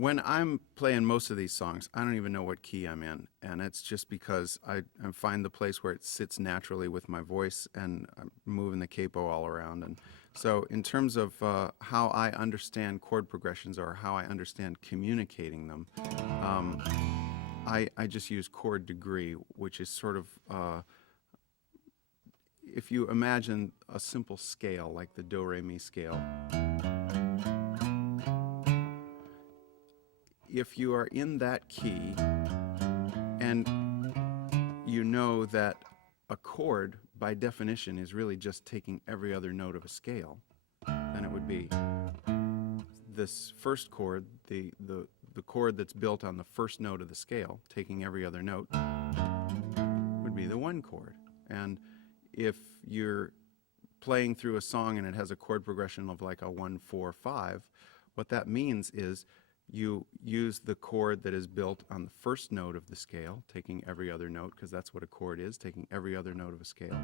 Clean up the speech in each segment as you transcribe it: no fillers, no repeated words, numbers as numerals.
When I'm playing most of these songs, I don't even know what key I'm in, and it's just because I find the place where it sits naturally with my voice, and I'm moving the capo all around. And so in terms of how I understand chord progressions or how I understand communicating them, um, I just use chord degree, which is sort of, if you imagine a simple scale like the do, re, mi scale, if you are in that key and you know that a chord by definition is really just taking every other note of a scale, then it would be this first chord, the chord that's built on the first note of the scale, taking every other note, would be the one chord. And if you're playing through a song and it has a chord progression of like a 1, 4, 5, what that means is you use the chord that is built on the first note of the scale, taking every other note, because that's what a chord is, taking every other note of a scale.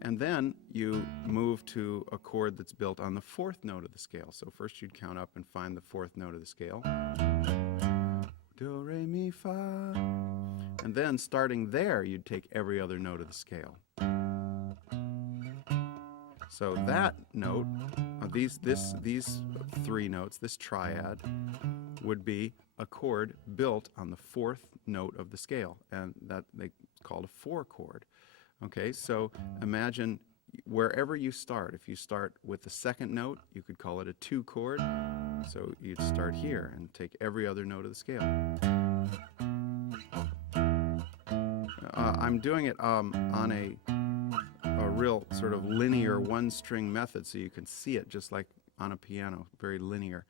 And then you move to a chord that's built on the fourth note of the scale. So first you'd count up and find the fourth note of the scale. Do, re, mi, fa. And then starting there, you'd take every other note of the scale. So that note, these three notes, this triad, would be a chord built on the fourth note of the scale, and that they called a four chord. Okay, so imagine wherever you start. If you start with the second note, you could call it a two chord. So you'd start here and take every other note of the scale. I'm doing it on a real sort of linear one-string method, so you can see it just like on a piano, very linear.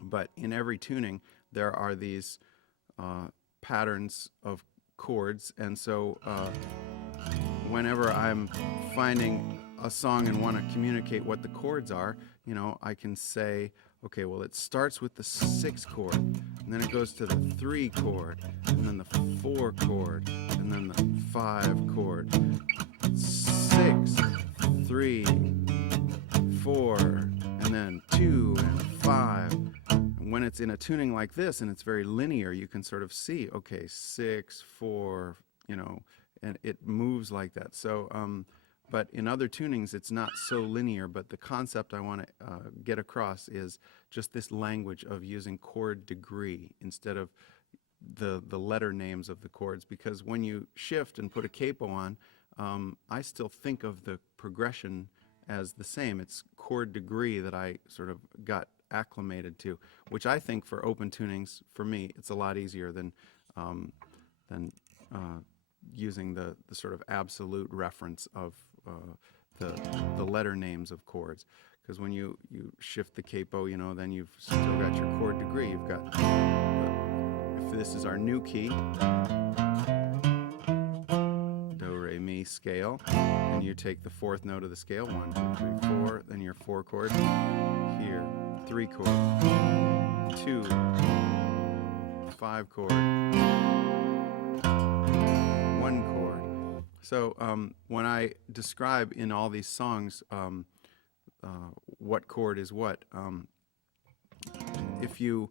But in every tuning, there are these patterns of chords, and so whenever I'm finding a song and want to communicate what the chords are, you know, I can say, okay, well, it starts with the 6 chord, and then it goes to the 3 chord, and then the 4 chord, and then the 5 chord. 6, 3, 4, and then 2 and 5. And when it's in a tuning like this and it's very linear, you can sort of see, okay, 6, 4, you know, and it moves like that. So, but in other tunings, it's not so linear, but the concept I want to get across is just this language of using chord degree instead of the letter names of the chords, because when you shift and put a capo on, I still think of the progression as the same. It's chord degree that I sort of got acclimated to, which I think for open tunings, for me, it's a lot easier than using the sort of absolute reference of the letter names of chords. Because when you shift the capo, you know, then you've still got your chord degree. You've got, if this is our new key, scale, and you take the fourth note of the scale, 1, 2, 3, 4, then your 4 chord, here, 3 chord, 2, 5 chord, 1 chord. So when I describe in all these songs what chord is what, if you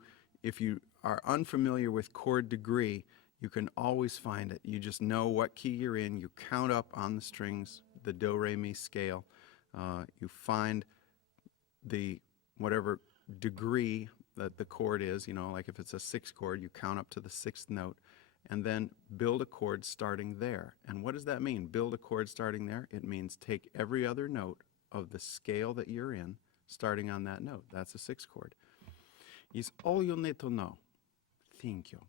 are unfamiliar with chord degree, you can always find it. You just know what key you're in. You count up on the strings, the do, re, mi scale. You find the whatever degree that the chord is, you know, like if it's a 6 chord, you count up to the 6th note, and then build a chord starting there. And what does that mean, build a chord starting there? It means take every other note of the scale that you're in, starting on that note. That's a 6 chord. Is all you need to know. Thank you.